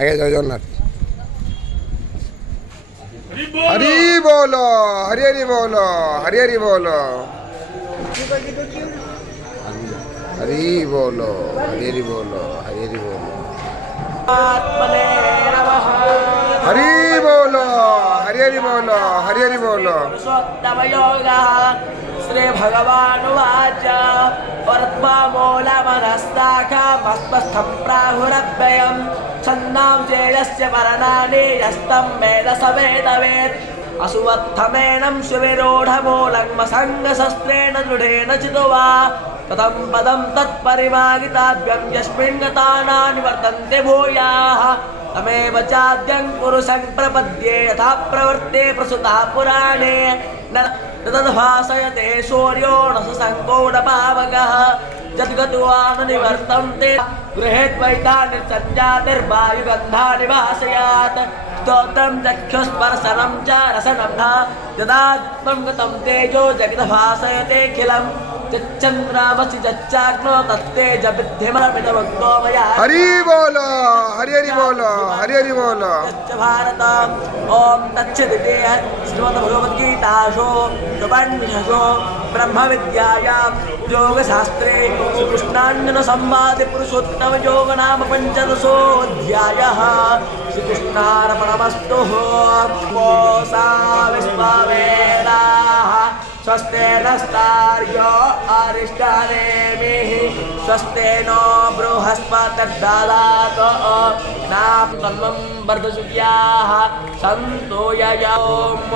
आगे जय जगन्नाथ हरि बोलो हरि हरि बोलो हरि हरि बोलो हरि बोलो हरि हरि बोलो हरि हरि बोलो आत्मने नमः हरि बोलो हरि हरि बोलो हरि हरि बोलो पुरुषोत्तमयोगः श्री भगवानुवाच वर्त्मामूलमनस्ताखामस्वस्थं प्राहुरव्ययं छन्दां चेयस्य वर्णानि यस्तं वेद स वेदवेत् असुवत्थमेनं सुविरूढमूलङ्मसङ्गशस्त्रेण दृढेन चित्वा कथं पदं तत्परिमागिताभ्यं यस्मिन् गताना निवर्तन्ते भूयाः तमेव चाद्यं पुरुषं प्रपद्ये यथा प्रवर्ते प्रसुता पुराणे न तद्भासयते सूर्यो न शशङ्कोऽडपावकः यद्गत्वा न निवर्तन्ते गृहेत्वैता निर्सञ्जातिर्वायुगन्धानि भासयात् स्तोत्रं चक्षुस्पर्शनं च रसनं न यदात्मं गतं तेजो जगद्भासयतेऽखिलं चन्द्रामसि चच्चाग्नो तत्तेज विद्धिमरमिदभक्तो मया हरि बोलो हरि हरि बोलो हरि हरि बोलो भारत ओम तच्छदिते श्रीमद्भगवद्गीतासु उपनिषदो ब्रह्म विद्यायां योगशास्त्रे श्रीकृष्णार्जुन संवादे पुरुषोत्तम योग नाम पंचदशोऽध्यायः श्रीकृष्णार्पणमस्तु कोसा विश्ववेदाः स्वस्ते नस्तार्यो अरिष्टानेमिः स्वस्ते नो बृहस्पतिर्दधातु नाम तन्वं वर्धसुर्याः सन्तो ययौम